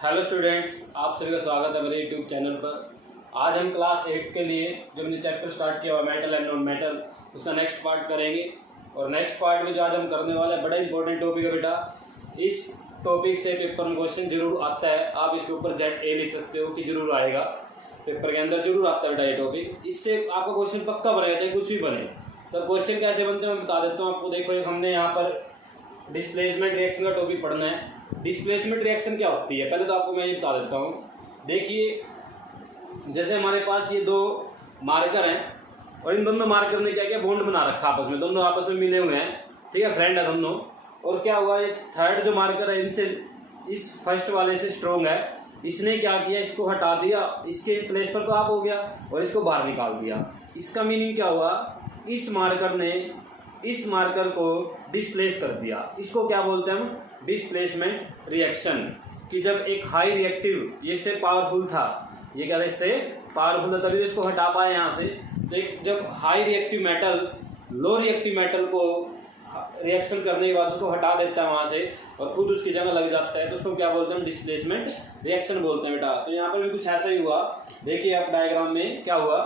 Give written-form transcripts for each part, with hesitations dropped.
Hello students, आप सभी का स्वागत है मेरे यूट्यूब चैनल पर। आज हम क्लास 8 के लिए जो हमने चैप्टर स्टार्ट किया हुआ मेटल एंड नॉन मेटल, उसका नेक्स्ट पार्ट करेंगे। और नेक्स्ट पार्ट में जो आज हम करने वाले हैं बड़ा इंपॉर्टेंट टॉपिक है बेटा। इस टॉपिक से पेपर में क्वेश्चन जरूर आता है। आप इसके ऊपर ZA लिख सकते हो कि जरूर आएगा, पेपर के अंदर जरूर आता है बेटा ये टॉपिक। इससे आपका क्वेश्चन पक्का बनेगा, चाहे कुछ भी बने। तो क्वेश्चन कैसे बनते हैं मैं बता देता हूँ आपको। देखो, एक हमने यहाँ पर डिस्प्लेसमेंट रिएक्शन का टॉपिक पढ़ना है। डिस्प्लेसमेंट रिएक्शन क्या होती है पहले तो आपको मैं ये बता देता हूँ। देखिए, जैसे हमारे पास ये दो मार्कर हैं और इन दोनों मार्कर ने क्या किया, बॉन्ड बना रखा आपस में, दोनों आपस में मिले हुए हैं, ठीक है, फ्रेंड है दोनों। और क्या हुआ, ये थर्ड जो मार्कर है इनसे, इस फर्स्ट वाले से स्ट्रॉन्ग है, इसने क्या किया, इसको हटा दिया, इसके प्लेस पर तो आप हो गया और इसको बाहर निकाल दिया। इसका मीनिंग क्या हुआ, इस मार्कर ने इस मार्कर को डिस्प्लेस कर दिया। इसको क्या बोलते हैं हम, डिस्प्लेसमेंट रिएक्शन। कि जब एक हाई रिएक्टिव, ये इससे पावरफुल था, ये क्या था, इससे पावरफुल था, तभी तो इसको हटा पाए यहाँ से। तो एक जब high reactive metal low reactive metal को रिएक्शन करने के बाद उसको हटा देता है वहाँ से और खुद उसकी जगह लग जाता है, तो उसको क्या बोलते हैं, डिस्प्लेसमेंट रिएक्शन बोलते हैं बेटा। तो यहाँ पर भी कुछ ऐसा ही हुआ। देखिए आप डायग्राम में क्या हुआ,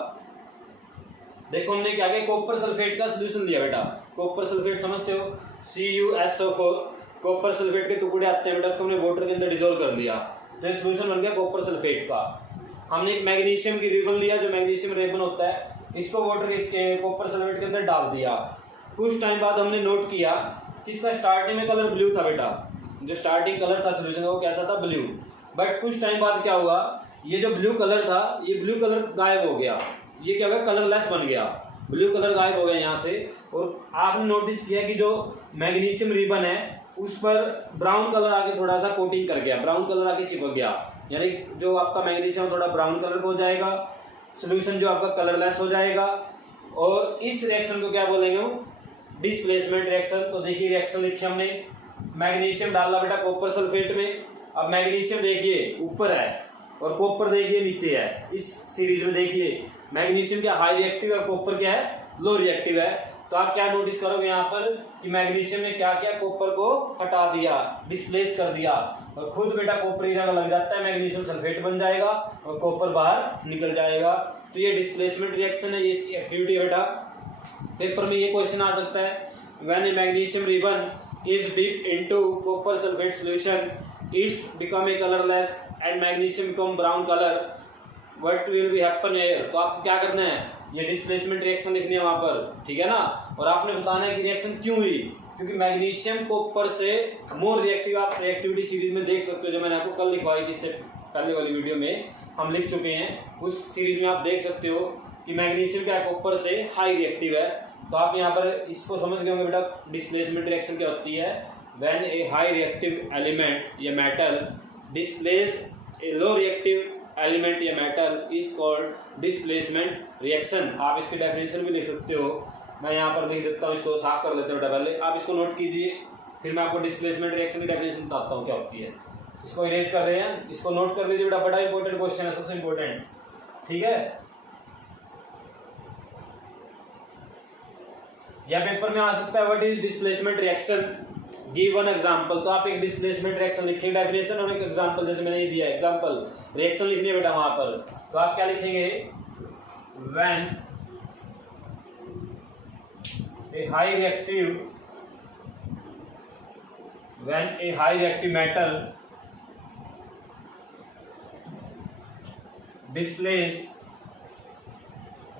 देखो हमने क्या किया, कॉपर सल्फेट का सोल्यूशन लिया बेटा। कॉपर सल्फेट समझते हो, CuSO4, कॉपर सल्फेट के टुकड़े आते हैं बेटा, उसको हमने वाटर के अंदर डिसॉल्व कर दिया, तो ये सोल्यूशन बन गया कॉपर सल्फेट का। हमने एक मैग्नीशियम की रिबन लिया, जो मैग्नीशियम रेबन होता है, इसको वाटर के कॉपर सल्फेट के अंदर डाल दिया। कुछ टाइम बाद हमने नोट किया कि इसका स्टार्टिंग में कलर ब्लू था बेटा, जो स्टार्टिंग कलर था सोल्यूशन का वो कैसा था, ब्लू। बट कुछ टाइम बाद क्या हुआ, ये जो ब्लू कलर था, ये ब्लू कलर गायब हो गया, ये क्या हो गया, कलरलेस बन गया, ब्लू कलर गायब हो गया यहाँ से। और आपने नोटिस किया कि जो मैग्नीशियम रिबन है उस पर ब्राउन कलर आके थोड़ा सा कोटिंग कर गया, ब्राउन कलर आके चिपक गया, यानी जो आपका मैग्नीशियम थोड़ा ब्राउन कलर का हो जाएगा, सोल्यूशन जो आपका कलरलेस हो जाएगा। और इस रिएक्शन को क्या बोलेंगे हम, डिस्प्लेसमेंट रिएक्शन। तो देखिए रिएक्शन लिखी हमने, मैग्नीशियम डाला बेटा कॉपर सल्फेट में। अब मैग्नीशियम देखिए ऊपर है और कॉपर देखिए नीचे है। इस सीरीज में देखिए मैग्नीशियम क्या हाई रिएक्टिव है और कॉपर क्या है, लो रिएक्टिव है। तो आप क्या नोटिस करोगे यहाँ पर कि मैग्नीशियम ने क्या किया, कॉपर को हटा दिया, डिस्प्लेस कर दिया, और खुद बेटा कॉपर की जगह लग जाता है, मैग्नीशियम सल्फेट बन जाएगा और कॉपर बाहर निकल जाएगा। तो ये डिस्प्लेसमेंट रिएक्शन है, ये इसकी एक्टिविटी है बेटा। पेपर में ये क्वेश्चन आ सकता है, when a magnesium ribbon is dip into copper sulphate solution it's become a colourless and magnesium become brown colour, what will be happen here. तो आपको क्या करना है, ये डिस्प्लेसमेंट रिएक्शन लिखनी है वहां पर, ठीक है ना। और आपने बताना है कि रिएक्शन क्यों हुई, क्योंकि मैग्नीशियम कॉपर से मोर रिएक्टिव। आप रिएक्टिविटी सीरीज में देख सकते हो, जो मैंने आपको कल लिखवाई थी, इससे पहले वाली वीडियो में हम लिख चुके हैं, उस सीरीज में आप देख सकते हो कि मैग्नीशियम क्या कॉपर से हाई रिएक्टिव है। तो आप यहाँ पर इसको समझ गए होंगे बेटा, डिस्प्लेसमेंट रिएक्शन क्या होती है, when A high reactive element या मेटल डिस्प्लेस ए लो रिएक्टिव एलिमेंट या metal is called displacement reaction. आप इसकी डेफिनेशन भी लिख सकते हो, मैं यहाँ पर लिख देता हूँ, इसको साफ कर लेते हैं बेटा। पहले आप इसको नोट कीजिए, फिर मैं आपको डिस्प्लेसमेंट रिएक्शन की डेफिनेशन बताता हूँ क्या होती है। इसको इरेज कर रहे हैं, इसको नोट कर लीजिए बेटा, बड़ा इंपॉर्टेंट क्वेश्चन है, सबसे इंपॉर्टेंट, ठीक है। या पेपर में आ सकता है, what is displacement reaction, give one example. तो आप एक डिस्प्लेसमेंट रिएक्शन लिखेंगे, डेफिनेशन और एक एग्जांपल, जैसे मैंने ये दिया एग्जांपल, रिएक्शन लिखनी है बेटा वहां पर। तो आप क्या लिखेंगे, when A high reactive metal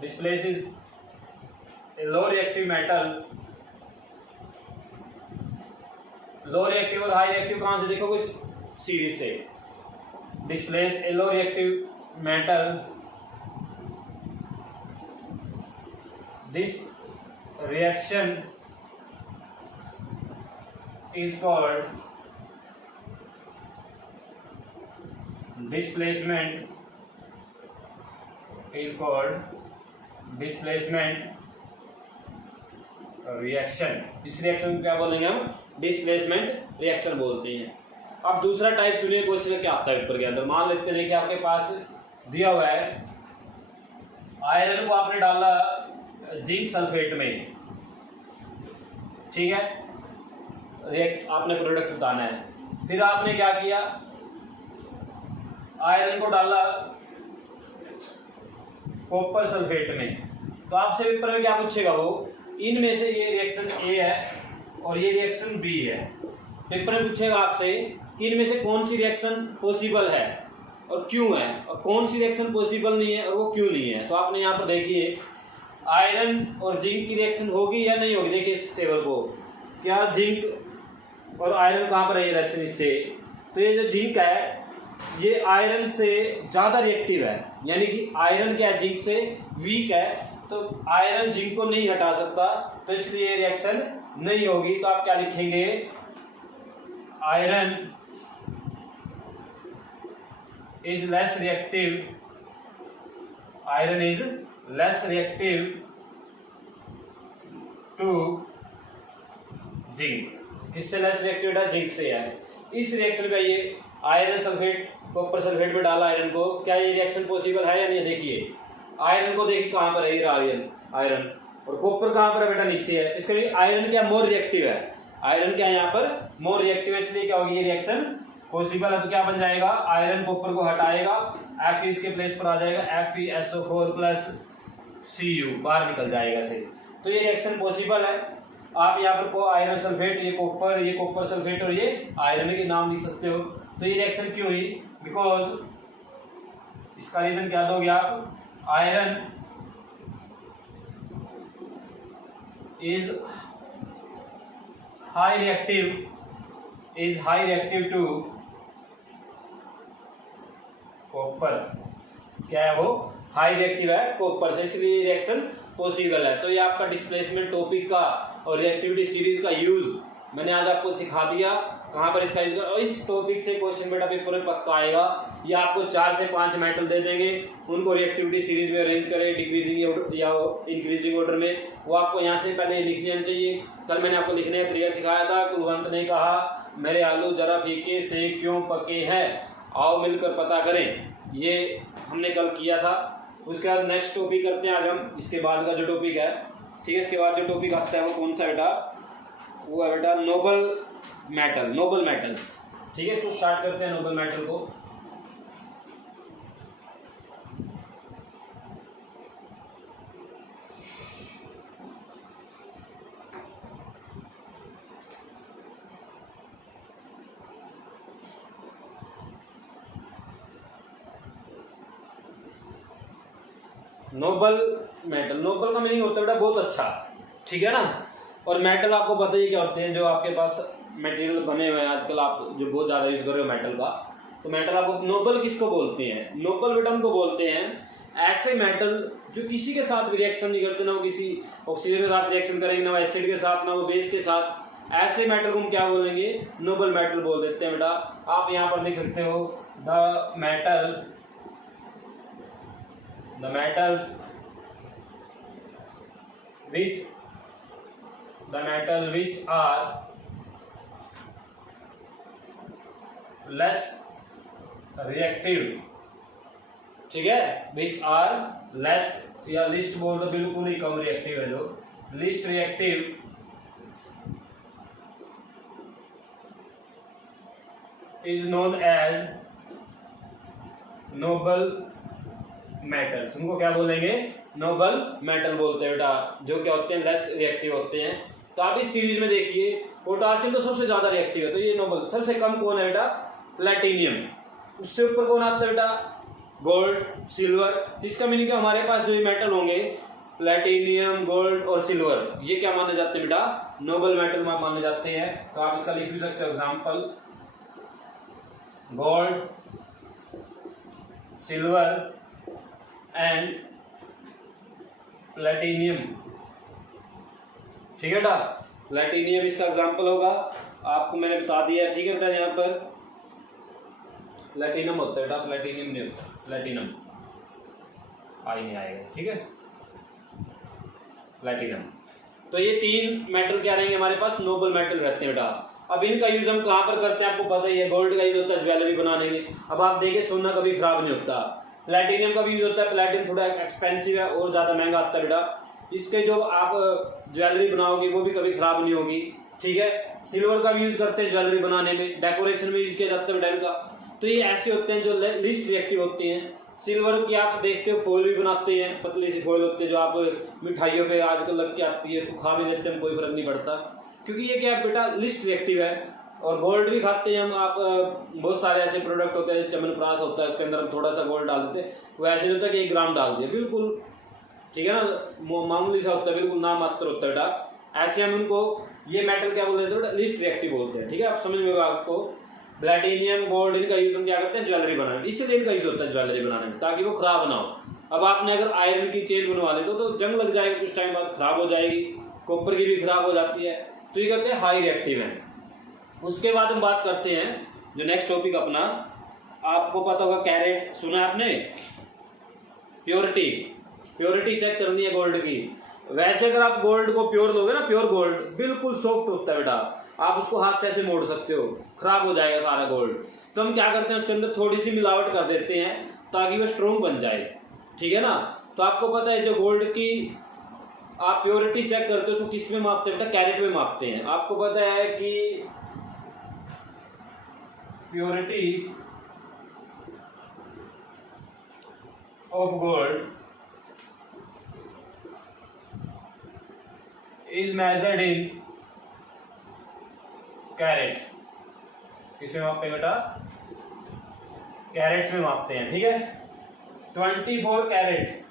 displaces a low reactive metal, low reactive और हाई रिएक्टिव कहां से देखोगे, सीरीज से, displace A low reactive metal, this reaction is called displacement reaction. इस रिएक्शन को क्या बोलेंगे हम, डिस्प्लेसमेंट रिएक्शन बोलते हैं। अब दूसरा टाइप सुनिए क्वेश्चन क्या आता है पेपर के अंदर। मान लेते हैं, देखिए आपके पास दिया हुआ है, आयरन को आपने डाला जिंक सल्फेट में, ठीक है, आपने प्रोडक्ट बताना है। फिर आपने क्या किया, आयरन को डाला कॉपर सल्फेट में, तो आपसे पेपर में क्या पूछेगा वो, इनमें से ये रिएक्शन ए है और ये रिएक्शन बी है। पेपर में पूछेगा आपसे कि इनमें से कौन सी रिएक्शन पॉसिबल है और क्यों है, और कौन सी रिएक्शन पॉसिबल नहीं है और वो क्यों नहीं है। तो आपने यहाँ पर देखिए आयरन और जिंक की रिएक्शन होगी या नहीं होगी। देखिए इस टेबल को, क्या जिंक और आयरन कहाँ पर है, ये रिएक्शन नीचे। तो ये जो जिंक है ये आयरन से ज़्यादा रिएक्टिव है, यानी कि आयरन क्या है, जिंक से वीक है, तो आयरन जिंक को नहीं हटा सकता, तो इसलिए रिएक्शन नहीं होगी। तो आप क्या लिखेंगे, iron is less reactive, iron is less reactive to zinc. किससे लेस रिएक्टिव है, जिंक से है। इस रिएक्शन का ये आयरन सल्फेट कॉपर सल्फेट में डाला आयरन को, क्या ये रिएक्शन पॉसिबल है या नहीं। देखिए आयरन को देखिए कहाँ पर है, ये आयरन और कॉपर कहाँ पर है बेटा, नीचे है। इसका भी आयरन क्या मोर रिएक्टिव है, आयरन क्या है यहाँ पर मोर रिएक्टिव है, इसलिए क्या होगी ये रिएक्शन पॉसिबल है। तो क्या बन जाएगा, आयरन कॉपर को हटाएगा, Fe इसके प्लेस पर आ जाएगा, FeSO4 प्लस Cu बाहर निकल जाएगा इसे। तो ये रिएक्शन पॉसिबल है। आप यहाँ पर को आयरन सल्फेट, ये कॉपर सल्फेट और ये आयरन के नाम लिख सकते हो। तो ये रिएक्शन क्यों हुई, बिकॉज इसका रीजन क्या दोगे आप, iron is high reactive to copper. क्या है वो, हाई रिएक्टिव है कॉपर से, इसलिए रिएक्शन पॉसिबल है। तो ये आपका डिस्प्लेसमेंट टॉपिक का और रिएक्टिविटी सीरीज का यूज मैंने आज आपको सिखा दिया, कहाँ पर इसका यूज कर। और इस टॉपिक से क्वेश्चन बेटा पेपर में पक्का आएगा। ये आपको 4 से 5 मेटल दे देंगे, उनको रिएक्टिविटी सीरीज में अरेंज करें डिक्रीजिंग या इंक्रीजिंग ऑर्डर में। वो आपको यहाँ से पहले लिख लेना चाहिए। कल मैंने आपको लिखने का तरीका सिखाया था। कुलवंत ने कहा मेरे आलू जरा फीके से क्यों पके हैं, आओ मिलकर पता करें, ये हमने कल किया था। उसके बाद नेक्स्ट टॉपिक करते हैं आज हम, इसके बाद का जो टॉपिक है, ठीक है। इसके बाद जो टॉपिक आता है वो कौन सा बेटा, वो है बेटा नोबल मेटल्स, ठीक है। इसको स्टार्ट करते हैं नोबल मेटल को। नोबल मेटल, नोबल का मीनिंग होता है बेटा बहुत अच्छा, ठीक है ना। और मेटल आपको पता ही क्या होते हैं, जो आपके पास मटेरियल बने हुए हैं आजकल, आप जो बहुत ज़्यादा यूज कर रहे हो मेटल का। तो मेटल आपको नोबल किसको बोलते हैं, नोबल बेटा उनको बोलते हैं ऐसे मेटल जो किसी के साथ भी रिएक्शन नहीं करते, ना वो किसी ऑक्सीजन के साथ रिएक्शन करेंगे, ना वो एसिड के साथ, ना वो बेस के साथ। ऐसे मेटल को हम क्या बोलेंगे, नोबल मेटल बोल देते हैं बेटा। आप यहाँ पर लिख सकते हो the metals which are less reactive, ठीक है, which are less या least बोल दो, बिल्कुल ही कम रिएक्टिव है, जो least reactive is known as noble metals. उनको क्या बोलेंगे, नोबल मेटल बोलते हैं बेटा, जो क्या होते हैं लेस रिएक्टिव होते हैं। तो आप इस सीरीज में देखिए पोटासियम तो सबसे ज्यादा रिएक्टिव है, तो ये नोबल। सबसे कम कौन है बेटा, प्लेटिनियम। उससे ऊपर कौन आता है बेटा, गोल्ड, सिल्वर। इसका मीनिंग क्या, हमारे पास जो ये मेटल होंगे प्लेटिनियम, गोल्ड और सिल्वर, ये क्या माने जाते हैं बेटा, नोबल मेटल माने जाते हैं। तो आप इसका लिख भी सकते हो example, gold, silver and platinum, ठीक है बेटा। प्लेटिनियम इसका एग्जांपल होगा, आपको मैंने बता दिया, ठीक है बेटा। यहाँ पर प्लेटिनम होता है बेटा, प्लेटिनियम नहीं होता, प्लेटिनम आई नहीं आएगा, ठीक है, प्लेटिनम। तो ये 3 मेटल क्या रहेंगे हमारे पास, नोबल मेटल रहते हैं बेटा। अब इनका यूज हम कहाँ पर करते हैं आपको पता ही है, गोल्ड का यूज होता है ज्वेलरी बनाने में। अब आप देखिए सोना कभी खराब नहीं होता। प्लेटिनियम का भी यूज होता है, प्लेटिनियम थोड़ा एक्सपेंसिव है और ज़्यादा महंगा आता है बेटा। इसके जो आप ज्वेलरी बनाओगे वो भी कभी खराब नहीं होगी, ठीक है। सिल्वर का भी यूज करते हैं ज्वेलरी बनाने में, डेकोरेशन में यूज किया जाता है बेटा इनका। तो ये ऐसे होते हैं जो लिस्ट रिएक्टिव होते हैं। सिल्वर की आप देखते हो फॉइल भी बनाते हैं, पतली सी फॉइल होती है जो आप मिठाइयों पे आजकल लग के आती है, उसको खा भी लेते हैं, कोई फर्क नहीं पड़ता, क्योंकि ये क्या है बेटा लिस्ट रिएक्टिव है। और गोल्ड भी खाते हैं हम, आप बहुत सारे ऐसे प्रोडक्ट होते हैं जैसे च्यवनप्राश होता है, उसके अंदर हम थोड़ा सा गोल्ड डाल देते हैं, वो ऐसे नहीं होता कि 1 ग्राम डाल दिया, बिल्कुल ठीक है ना, मामूली सा होता है, बिल्कुल नाम मात्र होता है बेटा। ऐसे हम उनको, ये मेटल क्या बोलते हैं बेटा, लिस्ट रिएक्टिव बोलते हैं, ठीक है, आप समझ में होगा आपको। प्लैटिनियम गोल्ड इनका यूज हम क्या करते हैं, ज्वेलरी बनाने में, इसलिए इनका यूज होता है ज्वेलरी बनाने में, ताकि वो खराब ना हो। अब आपने अगर आयरन की चेन बनवा ली तो जंग लग जाएगा, कुछ टाइम बाद खराब हो जाएगी, कॉपर की भी खराब हो जाती है, तो ये कहते हैं हाई रिएक्टिव है। उसके बाद हम बात करते हैं जो नेक्स्ट टॉपिक अपना, आपको पता होगा कैरेट, सुना है आपने, प्योरिटी चेक करनी है गोल्ड की। वैसे अगर आप गोल्ड को प्योर लोगे ना, प्योर गोल्ड बिल्कुल सॉफ्ट होता है बेटा, आप उसको हाथ से ऐसे मोड़ सकते हो, खराब हो जाएगा सारा गोल्ड। तो हम क्या करते हैं, उसके अंदर थोड़ी सी मिलावट कर देते हैं ताकि वो स्ट्रोंग बन जाए, ठीक है ना। तो आपको पता है जो गोल्ड की आप प्योरिटी चेक करते हो तो किस में मापते हैं बेटा, कैरेट में मापते हैं। आपको पता है कि purity of gold is measured in carat, किसमें मापते हैं बेटा, कैरेट्स में मापते हैं, ठीक है। 24 कैरेट,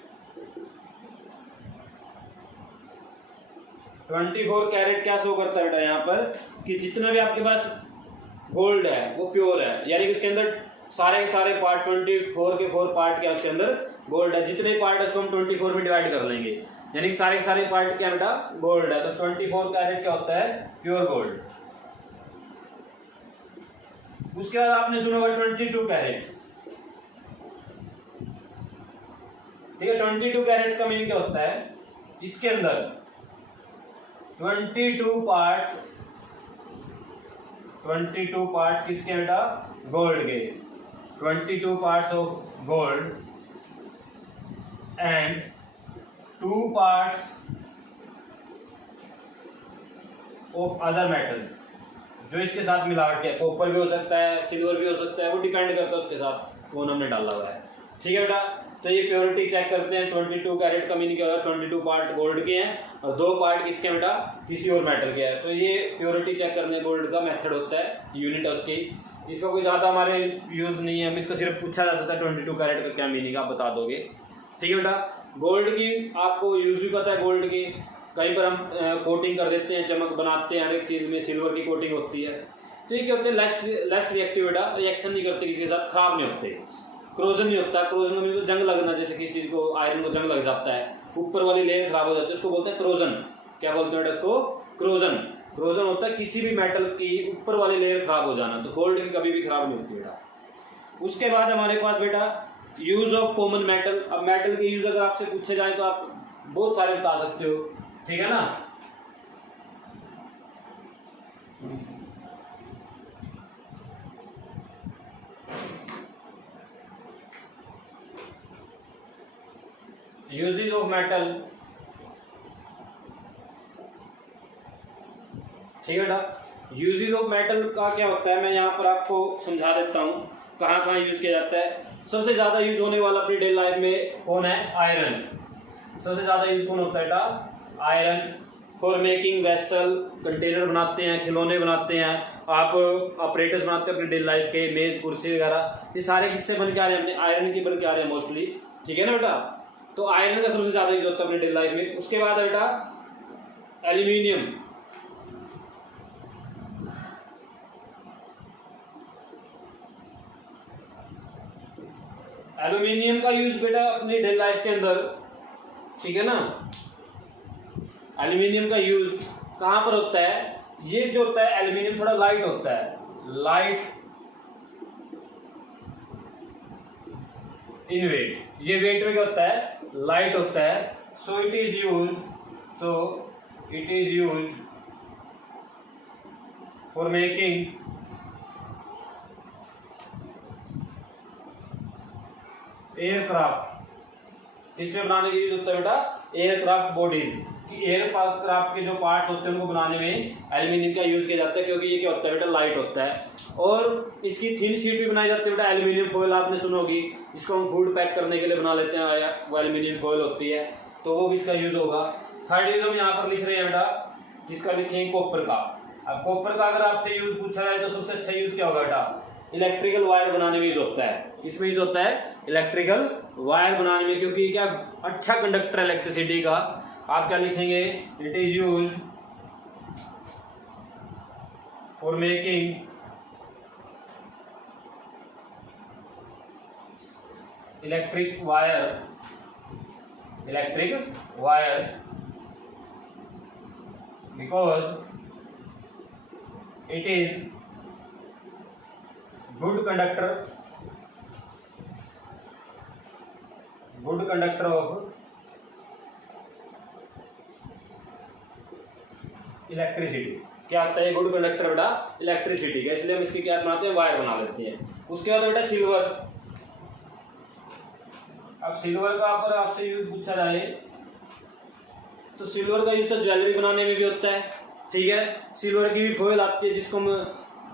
24 कैरेट क्या शो करता है बेटा यहाँ पर, कि जितना भी आपके पास गोल्ड है वो प्योर है, यानी कि उसके अंदर सारे के सारे पार्ट 24 के 4 पार्ट क्या उसके अंदर गोल्ड है, जितने पार्ट है उसको हम 24 में डिवाइड कर लेंगे, यानी कि सारे के सारे पार्ट क्या बेटा गोल्ड है। तो 24 कैरेट क्या होता है, प्योर गोल्ड। उसके बाद आपने सुना होगा 22 कैरेट, ठीक है। 22 कैरेट्स का मीनिंग क्या होता है, इसके अंदर 22 पार्ट्स किसके बेटा, गोल्ड के, 22 parts of gold and 2 parts of other metal, जो इसके साथ मिलावट है, कॉपर भी हो सकता है, सिल्वर भी हो सकता है, वो डिपेंड करता है उसके साथ कौन हमने डाला हुआ है, ठीक है बेटा। तो ये प्योरिटी चेक करते हैं, 22 कैरेट का मीनिंग क्या होगा, 22 पार्ट गोल्ड के हैं और 2 पार्ट किसके बेटा, किसी और मेटल के हैं। तो ये प्योरिटी चेक करने गोल्ड का मेथड होता है, यूनिट है उसकी। इसका कोई ज़्यादा हमारे यूज़ नहीं है, हम इसको सिर्फ पूछा जा सकता है 22 कैरेट का क्या मीनिंग, आप बता दोगे, ठीक है बेटा। गोल्ड की आपको यूज़ भी पता है, गोल्ड की कहीं पर हम कोटिंग कर देते हैं, चमक बनाते हैं, हर एक चीज़ में सिल्वर की कोटिंग होती है। तो ये क्या होते हैं, लेस रिएक्टिव बेटा, रिएक्शन नहीं करते किसी के साथ, खराब नहीं होते, क्रोजन नहीं होता। क्रोजन में तो जंग लगना, जैसे किसी चीज़ को, आयरन को जंग लग जाता है, ऊपर वाली लेयर खराब हो जाती है, उसको बोलते हैं क्रोजन। क्या बोलते हैं बेटा उसको, क्रोजन। क्रोजन होता है किसी भी मेटल की ऊपर वाली लेयर खराब हो जाना, तो गोल्ड की कभी भी खराब नहीं होती बेटा। उसके बाद हमारे पास बेटा यूज ऑफ कॉमन मेटल। अब मेटल के यूज अगर आपसे पूछे जाए तो आप बहुत सारे बता सकते हो, ठीक है ना। यूजेस ऑफ मेटल, ठीक है बेटा। यूजेस ऑफ मेटल का क्या होता है, मैं यहाँ पर आपको समझा देता हूँ कहाँ कहाँ यूज किया जाता है। सबसे ज्यादा यूज होने वाला अपनी डेली लाइफ में कौन है, आयरन। सबसे ज्यादा यूज कौन होता है बेटा, iron. For making vessel, container बनाते हैं, खिलौने बनाते हैं, आप ऑपरेटर्स बनाते हैं अपनी डेली लाइफ के, मेज कुर्सी वगैरह, ये सारे किससे बन के आ रहे हैं, अपने आयरन के बन के आ रहे हैं मोस्टली, ठीक है ना बेटा। तो आयरन का सबसे ज्यादा यूज होता है अपनी डेली लाइफ में। उसके बाद है बेटा एल्यूमिनियम। एल्यूमिनियम का यूज बेटा अपनी डेली लाइफ के अंदर, ठीक है ना। एल्यूमिनियम का यूज कहां पर होता है, ये जो होता है एल्यूमिनियम थोड़ा लाइट होता है, लाइट इन वेट, ये वेट में क्या होता है, लाइट होता है। So it is used for making aircraft. इसमें बनाने के यूज होता है बेटा एयरक्राफ्ट बॉडीज, एयरक्राफ्ट के जो पार्ट्स होते हैं उनको बनाने में एल्यूमिनियम का यूज किया जाता है, क्योंकि ये क्या होता है बेटा, लाइट होता है। और इसकी थिन शीट भी बनाई जाती है बेटा, एल्यूमिनियम फॉइल आपने सुनी होगी, जिसको हम फूड पैक करने के लिए बना लेते हैं, वो एल्यूमिनियम फॉइल होती है, तो वो भी इसका यूज होगा। थर्ड यूज हम यहाँ पर लिख रहे हैं बेटा, किसका लिखेंगे, कॉपर का। अब कॉपर का अगर आपसे यूज पूछा जाए तो सबसे अच्छा यूज क्या होगा बेटा, इलेक्ट्रिकल वायर बनाने में यूज होता है। किसमें यूज होता है, इलेक्ट्रिकल वायर बनाने में, क्योंकि क्या अच्छा कंडक्टर इलेक्ट्रिसिटी का। आप क्या लिखेंगे, it is use for making electric wire because it is good conductor of electricity. क्या होता है गुड कंडक्टर बेटा, इलेक्ट्रिसिटी का, इसलिए हम इसकी क्या बनाते हैं, वायर बना लेते हैं। उसके बाद बेटा सिल्वर। अब सिल्वर का पर आपसे यूज पूछा जाए तो सिल्वर का यूज तो ज्वेलरी बनाने में भी होता है, ठीक है। सिल्वर की भी फॉइल आती है जिसको हम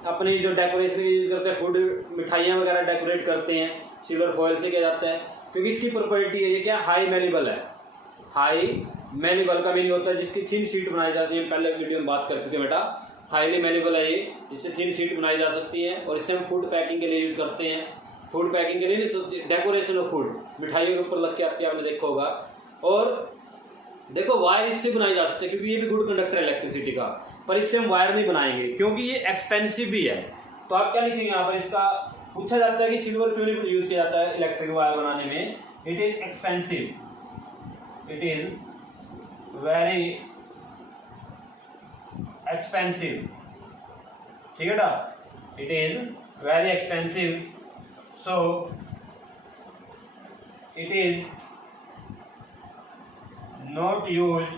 अपनी जो डेकोरेशन में यूज करते हैं, फूड मिठाइयाँ वगैरह डेकोरेट करते हैं, सिल्वर फॉइल से किया जाता है, क्योंकि इसकी प्रॉपर्टी है ये क्या, हाई मैनेबल है। हाई मैनेबल का मीनिंग होता है जिसकी थिन शीट बनाई जाती है, पहले वीडियो में बात कर चुके हैं बेटा। हाईली मैनेबल है ये, इससे थिन शीट बनाई जा सकती है, और इससे हम फूड पैकिंग के लिए यूज करते हैं। फूड पैकिंग के लिए नहीं, डेकोरेशन ऑफ फूड, मिठाइयों के ऊपर लग के आपके आपने देखा होगा। और देखो वायर इससे बनाई जा सकती है, क्योंकि ये भी गुड कंडक्टर है इलेक्ट्रिसिटी का, पर इससे हम वायर नहीं बनाएंगे क्योंकि ये एक्सपेंसिव भी है। तो आप क्या लिखेंगे यहाँ पर, इसका पूछा जाता है कि सिल्वर क्यों नहीं यूज किया जाता है इलेक्ट्रिक वायर बनाने में, it is expensive, it is very expensive, ठीक है ना, it is very expensive, so it is not used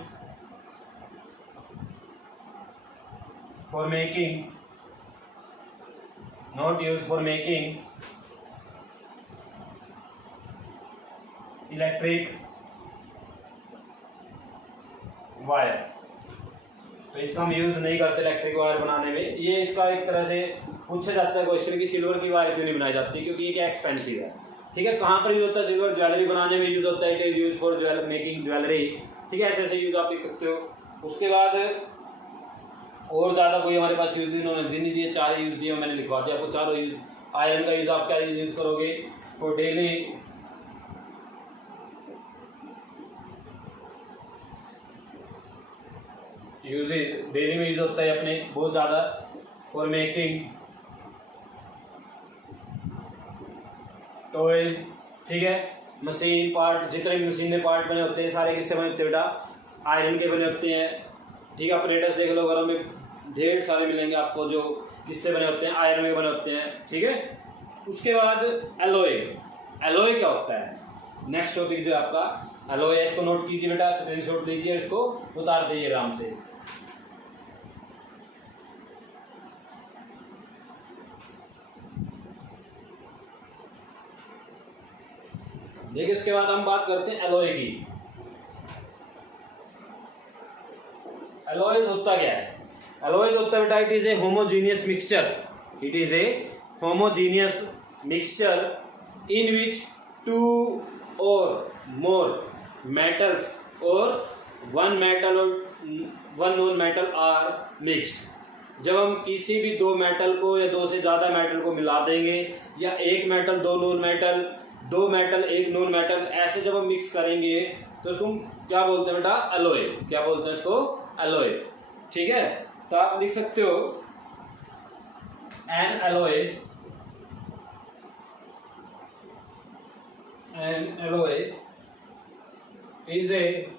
for making electric wire. तो इसका हम यूज नहीं करते इलेक्ट्रिक वायर बनाने में। ये इसका एक तरह से पूछा जाता है क्वेश्चन कि सिल्वर की वायर क्यों नहीं बनाई जाती, क्योंकि ये क्या एक्सपेंसिव है, ठीक है। कहाँ पर यूज होता है सिल्वर, ज्वेलरी बनाने में यूज होता है, it is use for making jewellery, ठीक है। ऐसे ऐसे यूज आप लिख सकते हो। उसके बाद और ज़्यादा कोई हमारे पास यूज इन्होंने दिन नहीं दिए, 4 यूज दिए, मैंने लिखवा दिया आपको चारों यूज। आयरन का यूज आप क्या यूज करोगे, फॉर डेली यूजेज, डेली में यूज होता है अपने बहुत ज़्यादा, फॉर मेकिंग टॉयज, ठीक है। मशीन पार्ट, जितने भी मशीन में पार्ट बने होते हैं सारे किससे बने होते हैं बेटा, आयरन के बने होते हैं, ठीक है। ऑपरेटर्स देख लो घरों में ढेर सारे मिलेंगे आपको जो किससे बने होते हैं, आयरन के बने होते हैं, ठीक है। उसके बाद एलॉय। एलॉय क्या होता है, नेक्स्ट टॉपिक जो आपका एलॉय है, इसको नोट कीजिए बेटा, स्क्रीनशॉट लीजिए, इसको उतार दीजिए आराम से। देखिए इसके बाद हम बात करते हैं एलॉय की। एलॉयज होता क्या है, एलॉयज होता है बेटा, it is a homogeneous mixture, it is a homogeneous mixture in which 2 or more metals और 1 मेटल और 1 नॉन मेटल आर मिक्स्ड। जब हम किसी भी 2 मेटल को या 2 से ज़्यादा मेटल को मिला देंगे, या 1 metal 2 non metal, 2 metal 1 non metal, ऐसे जब हम मिक्स करेंगे तो इसको क्या बोलते हैं बेटा, एलॉय। क्या बोलते हैं इसको, एलॉय, ठीक है। तो आप लिख सकते हो N alloy, N alloy is a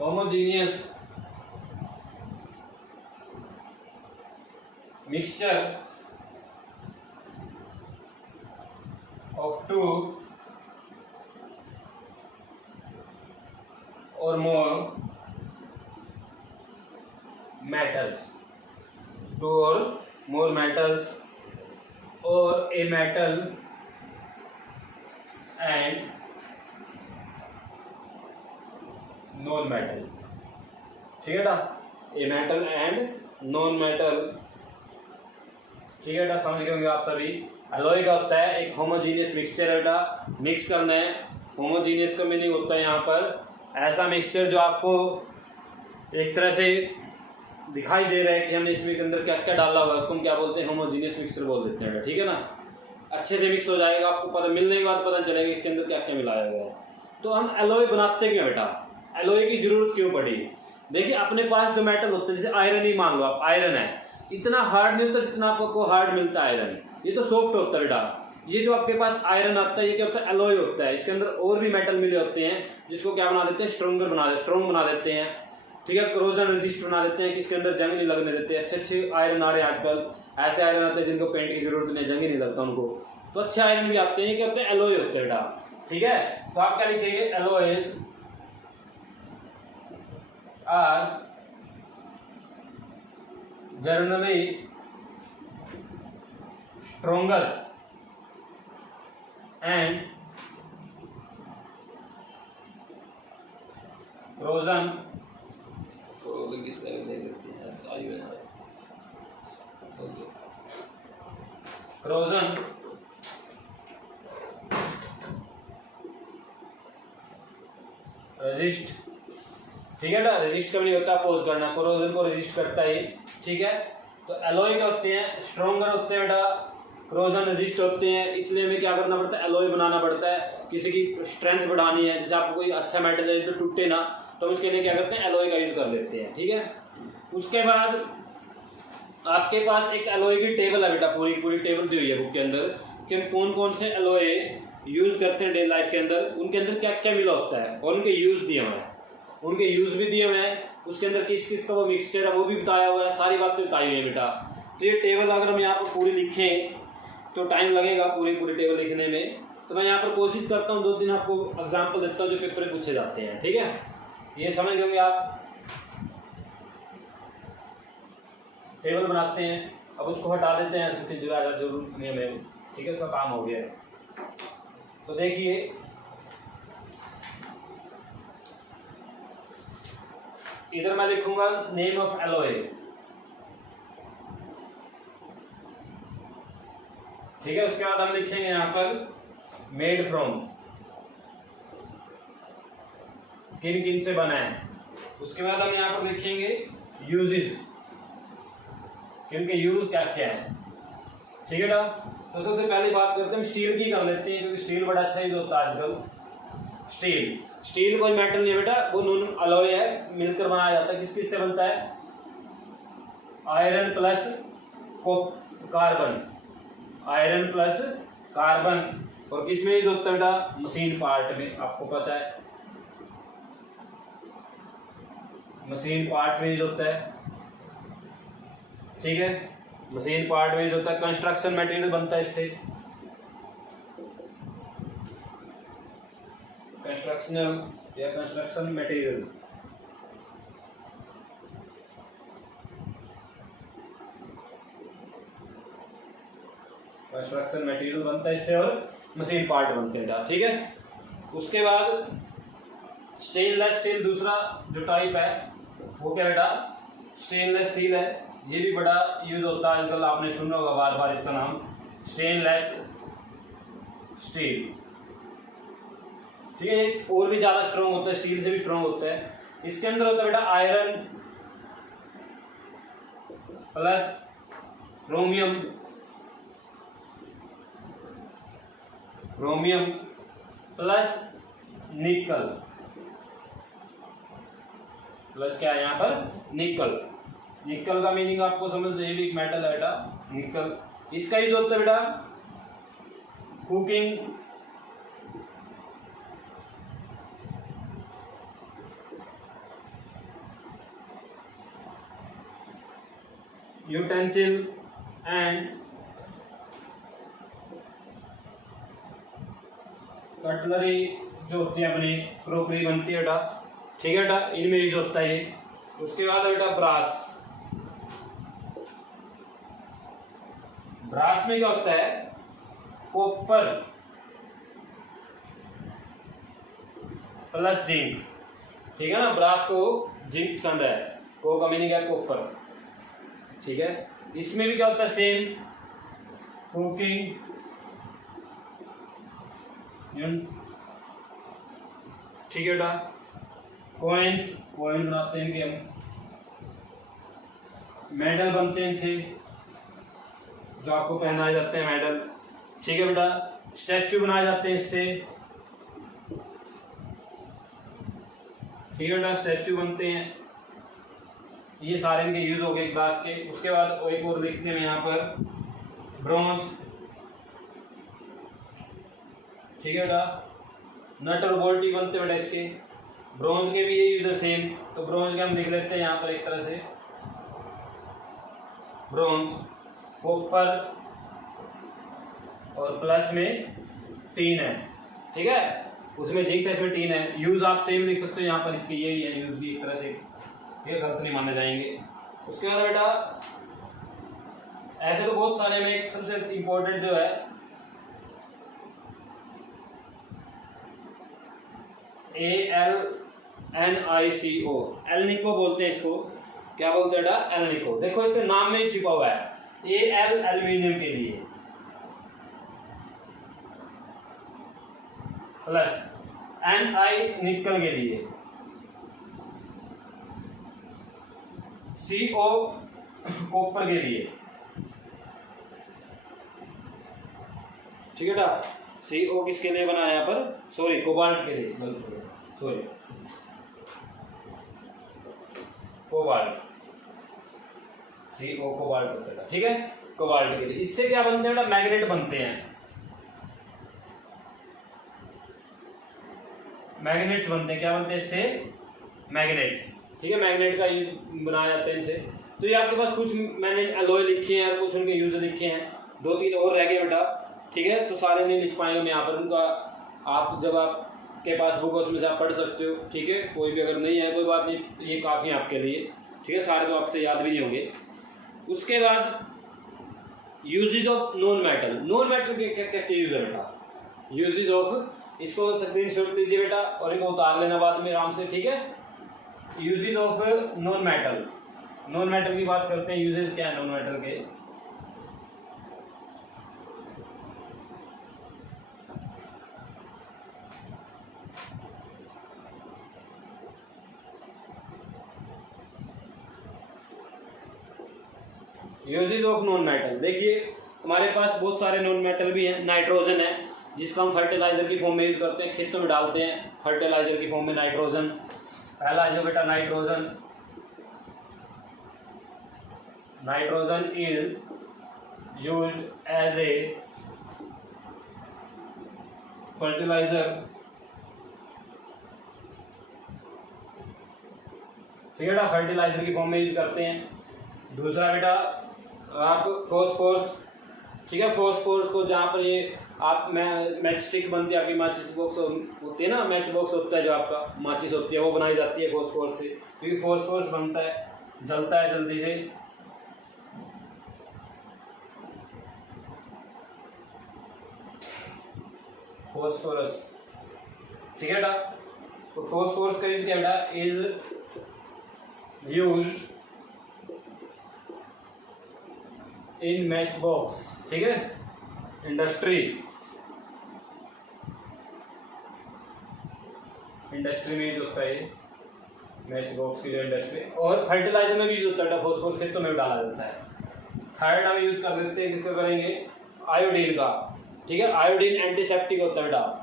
homogeneous mixture of 2 or more metals, 2 or more metals, or a metal and non metal, ठीक है ना। A metal and non metal. ठीक है बेटा, समझ गए होंगे आप सभी। एलॉय का होता है एक होमोजीनियस मिक्सचर है बेटा, मिक्स करना है। होमोजीनियस का मीनिंग होता है यहाँ पर ऐसा मिक्सचर जो आपको एक तरह से दिखाई दे रहा है कि हमने इसमें के अंदर क्या क्या डाला हुआ है, उसको हम क्या बोलते हैं, होमोजीनियस मिक्सचर बोल देते हैं। ठीक है ना, अच्छे से मिक्स हो जाएगा, आपको पता मिलने के बाद पता चलेगा इसके अंदर क्या क्या मिलाया हुआ है। तो हम एलॉय बनाते क्यों बेटा, एलॉय की जरूरत क्यों पड़ी? देखिए अपने पास जो मेटल होते हैं, जैसे आयरन ही मान लो आप, आयरन है, इतना हार्ड नहीं होता जितना आपको हार्ड मिलता है आयरन, ये तो सॉफ्ट होता है बेटा। ये जो आपके पास आयरन आता है ये क्या होता है, एलॉय होता है। इसके अंदर और भी मेटल मिले होते हैं जिसको क्या बना देते हैं, स्ट्रॉन्ग बना देते हैं। ठीक है, क्रोजन रेजिस्ट बना देते हैं कि इसके अंदर जंग नहीं लगने देते। अच्छे अच्छे आयरन आ रहे हैं आजकल, ऐसे आयरन आते हैं जिनको पेंट की जरूरत नहीं, जंग ही नहीं लगता उनको, तो अच्छे आयरन भी आते हैं। क्या होते हैं, एलॉय होते हैं बेटा। ठीक है, तो आप क्या लिखेंगे, alloys are generally stronger and corrosion किस पे देख लेते हैं, क्रोजन रेजिस्ट। ठीक है ना, रेजिस्ट का भी नहीं होता अपोज करना, क्रोजन को रेजिस्ट करता है। ठीक है, तो एलॉय क्या होते हैं, स्ट्रॉन्गर होते हैं बेटा, क्रोजन रेजिस्ट होते हैं। इसलिए हमें क्या करना पड़ता है, एलॉय बनाना पड़ता है। किसी की स्ट्रेंथ बढ़ानी है, जैसे आपको कोई अच्छा मेटल है तो टूटे ना, तो उसके लिए क्या करते हैं, एलॉय का यूज कर लेते हैं। ठीक है, उसके बाद आपके पास एक एलॉय की टेबल है बेटा, पूरी टेबल दी हुई है बुक के अंदर कि हम कौन कौन से एलॉय यूज करते हैं डे लाइफ के अंदर, उनके अंदर क्या क्या मिला होता है और उनके यूज दिए हुए हैं, उनके यूज भी दिए हुए हैं, उसके अंदर किस किस का वो मिक्सचर है वो भी बताया हुआ है, सारी बातें बताई हुई है बेटा। तो ये टेबल अगर हम यहाँ पर पूरी लिखें तो टाइम लगेगा पूरी टेबल लिखने में, तो मैं यहाँ पर कोशिश करता हूँ 2 दिन आपको एग्जाम्पल देता हूँ जो पेपर में पूछे जाते हैं। ठीक है, ये समझ गए आप। टेबल बनाते हैं, अब उसको हटा देते हैं, उसकी जरूरत नहीं है। ठीक है, उसका काम हो गया। तो देखिए इधर मैं लिखूंगा नेम ऑफ एलॉय। ठीक है, उसके बाद हम लिखेंगे यहाँ पर मेड फ्रॉम, किन किन से बना है। उसके बाद हम यहाँ पर लिखेंगे यूजेस, किनके यूज क्या क्या है। ठीक है ना, तो सबसे पहली बात करते हैं हम स्टील की कर लेते हैं, क्योंकि स्टील बड़ा अच्छा यूज होता है आजकल। स्टील कोई मेटल नहीं है बेटा, वो नॉन अलॉय है, मिलकर बनाया जाता है। किस किस से बनता है, iron plus carbon, iron plus carbon. और किस में यूज होता है बेटा, मशीन पार्ट में, आपको पता है मशीन पार्ट में यूज होता है। ठीक है, मशीन पार्ट में यूज होता है। कंस्ट्रक्शन मटेरियल बनता है इससे, कंस्ट्रक्शनल या कंस्ट्रक्शन मटेरियल। कंस्ट्रक्शन मटेरियल बनता है इससे और मशीन पार्ट बनते हैं। ठीक है, उसके बाद स्टेनलेस स्टील दूसरा जो टाइप है वो क्या बेटा, स्टेनलेस स्टील है। ये भी बड़ा यूज होता है आजकल, आपने सुना होगा बार बार इसका नाम, स्टेनलेस स्टील। ठीक है, और भी ज्यादा स्ट्रॉन्ग होता है, स्टील से भी स्ट्रॉन्ग होता है। इसके अंदर होता है बेटा iron plus chromium, chromium plus निकल, प्लस क्या है यहाँ पर, निकल। निकल का मीनिंग आपको समझ, ये भी एक मेटल है बेटा, निकल। इसका यूज होता है बेटा कुकिंग, यूटेंसिल एंड कटलरी, जो होती है अपनी क्रोकरी बनती है बेटा। ठीक है बेटा, इनमें यूज होता है ये। उसके बाद बेटा ब्रास, ब्रास में क्या होता है, कॉपर प्लस जिंक। ठीक है ना, ब्रास को जिंक पसंद है, को का मीनिंग है कॉपर, ठीक है। इसमें भी क्या होता है, सेम कुकिंग, ठीक है बेटा। कॉइन्स, कॉइन बनाते हैं कि हम, मेडल बनते हैं इनसे, जो आपको पहनाए जाते हैं मेडल, ठीक है बेटा। स्टैचू बनाए जाते हैं इससे, ठीक है बेटा, स्टैचू बनते हैं। ये सारे इनके यूज हो गए ग्लास के। उसके बाद एक और देखते हैं यहाँ पर, ब्रोंज, ठीक है बेटा। नट और बोल्ट बनते हैं बेटा इसके। ब्रोंज के भी ये यूज है सेम, तो ब्रोंज के हम लिख लेते हैं यहाँ पर एक तरह से ब्रोंज। कॉपर और प्लस में टीन है, ठीक है, उसमें जिंक है, इसमें टीन है। यूज आप सेम लिख सकते हो यहाँ पर, इसके यही है यूज भी एक तरह से, ये गलत नहीं माने जाएंगे। उसके बाद बेटा ऐसे तो बहुत सारे में, एक सबसे इंपॉर्टेंट जो है ALNICO, एलनिको बोलते हैं इसको। क्या बोलते हैं बेटा, एलनिको। देखो इसके नाम में ही छिपा हुआ है, AL एल्यूमिनियम के लिए, प्लस NI निकल के लिए, CO कॉपर के लिए, ठीक है बेटा। CO किसके लिए बना है यहाँ पर, सॉरी कोबाल्ट के लिए, सॉरी कोबाल्ट, CO कोबाल्ट होता है, ठीक है, कोबाल्ट के लिए। इससे क्या बनते हैं बेटा, मैग्नेट बनते हैं, मैग्नेट्स बनते हैं। क्या बनते हैं इससे, मैग्नेट्स, ठीक है। मैग्नेट का यूज बनाया जाता है इनसे। तो ये आपके पास कुछ मैंने अलॉय लिखे हैं और कुछ उनके यूज लिखे हैं, 2-3 और रह गए बेटा, ठीक है। तो सारे नहीं लिख पाएंगे मैं यहाँ पर, उनका आप जब आपके पास बुक उसमें से आप पढ़ सकते हो, ठीक है। कोई भी अगर नहीं है कोई बात नहीं, ये काफ़ी है आपके लिए, ठीक है। सारे तो आपसे याद भी नहीं होंगे। उसके बाद uses of non metal, non metal के क्या क्या यूज है बेटा, यूजेज ऑफ, इसको स्क्रीन शॉट लीजिए बेटा और इनको उतार लेना बाद में आराम से, ठीक है। Uses of non metal, non metal की बात करते हैं, यूजेज क्या है नॉन मेटल के। यूजेज ऑफ नॉन मेटल, देखिए हमारे पास बहुत सारे नॉन मेटल भी हैं। नाइट्रोजन है, जिसका हम फर्टिलाइजर की फॉर्म में यूज करते हैं, खेतों में डालते हैं फर्टिलाइजर की फॉर्म में नाइट्रोजन। पहला जो बेटा nitrogen, nitrogen is used as a fertiliser, ठीक है बेटा, फर्टिलाइजर की फॉर्म में यूज करते हैं। दूसरा बेटा आप फॉस्फोरस, ठीक है। फॉस्फोरस को जहाँ पर ये आप मैच स्टिक बनती है, आपकी माचिस बॉक्स होती है ना, मैच बॉक्स होता है जो आपका माचिस होती है, वो बनाई जाती है फॉस्फोरस से, क्योंकि फॉस्फोरस बनता है, जलता है जल्दी से। फॉस्फोरस, ठीक है बेटा। तो फॉस्फोरस का यूज क्या बेटा, is used in match box, ठीक है, इंडस्ट्री, इंडस्ट्री में यूज होता है मैच बॉक्स की जो इंडस्ट्री। और फर्टिलाइजर में भी यूज होता है फॉस्फोरस, खेतों में डाला जाता है। थर्ड हम यूज कर देते हैं, किसका करेंगे, आयोडीन का, ठीक है। आयोडीन एंटीसेप्टिक होता है बेटा,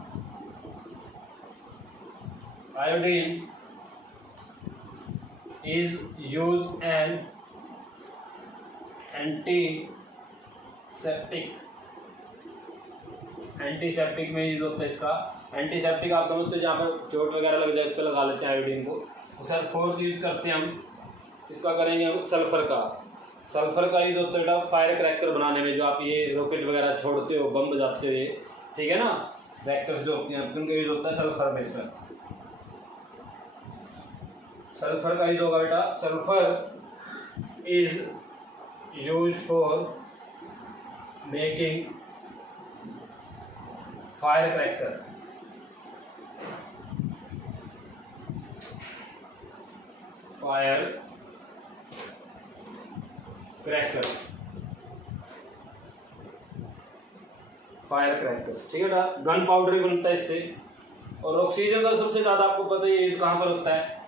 iodine is use N antiseptic, antiseptic में यूज होता है इसका। एंटीसेप्टिक आप समझते हो, जहाँ पर चोट वगैरह लग जाए उस पर लगा लेते हैं आयोडीन को। उसके बाद फोर्थ यूज करते हैं हम, इसका करेंगे हम सल्फर का। सल्फर का यूज होता है बेटा फायर क्रैकर बनाने में, जो आप ये रॉकेट वगैरह छोड़ते हो, बम बजाते हुए, ठीक है ना, क्रैकर्स जो होते हैं उनका यूज होता है सल्फर में। इसमें सल्फर का यूज होगा बेटा, sulphur is used for making fire cracker, fire cracker, fire cracker, ठीक है बेटा। गन पाउडर भी बनता है इससे। और ऑक्सीजन का सबसे ज़्यादा आपको पता ही है कहाँ पर होता है,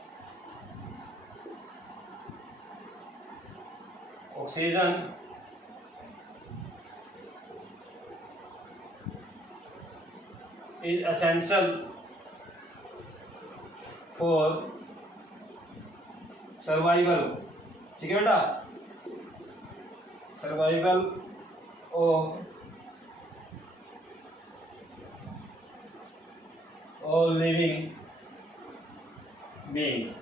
oxygen is essential for survival, ठीक है बेटा, survival of all living beings,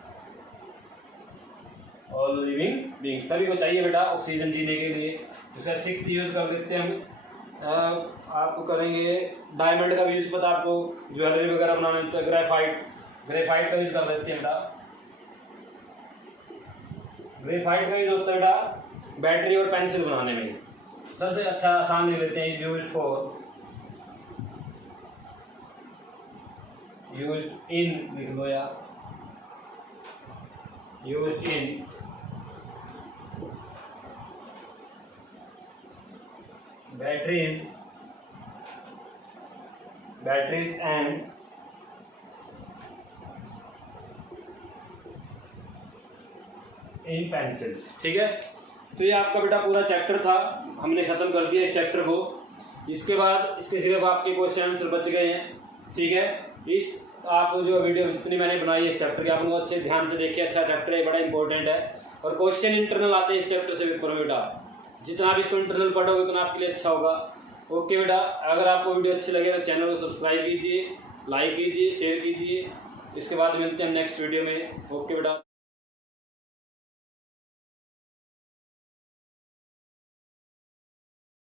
all living beings, सभी को चाहिए बेटा ऑक्सीजन जीने के लिए। इसका 6th यूज कर देते हैं हम। आपको करेंगे डायमंड का भी यूज पता आपको, ज्वेलरी वगैरह बनाने में, तो ग्रेफाइट, ग्रेफाइट का यूज कर देते हैं बेटा। ग्रेफाइट का यूज होता है बेटा बैटरी और पेंसिल बनाने में। सबसे अच्छा आसान लिख लेते हैं, is used for, used in लिख लो या used in batteries and in pencils, ठीक है। तो ये आपका बेटा पूरा चैप्टर था, हमने ख़त्म कर दिया इस चैप्टर को। इसके बाद इसके सिर्फ आपके क्वेश्चन आंसर बच गए हैं, ठीक है। इस आप जो वीडियो जितनी मैंने बनाई है इस चैप्टर के, आप उनको अच्छे ध्यान से देखिए, अच्छा चैप्टर है, बड़ा इंपॉर्टेंट है। और क्वेश्चन इंटरनल आते हैं इस चैप्टर से पेपर में बेटा, जितना भी इसको इंटरनल पढ़ोगे उतना आपके लिए अच्छा होगा। ओके बेटा, अगर आपको वीडियो अच्छी लगे तो चैनल को सब्सक्राइब कीजिए, लाइक कीजिए, शेयर कीजिए। इसके बाद मिलते हैं नेक्स्ट वीडियो में। ओके बेटा।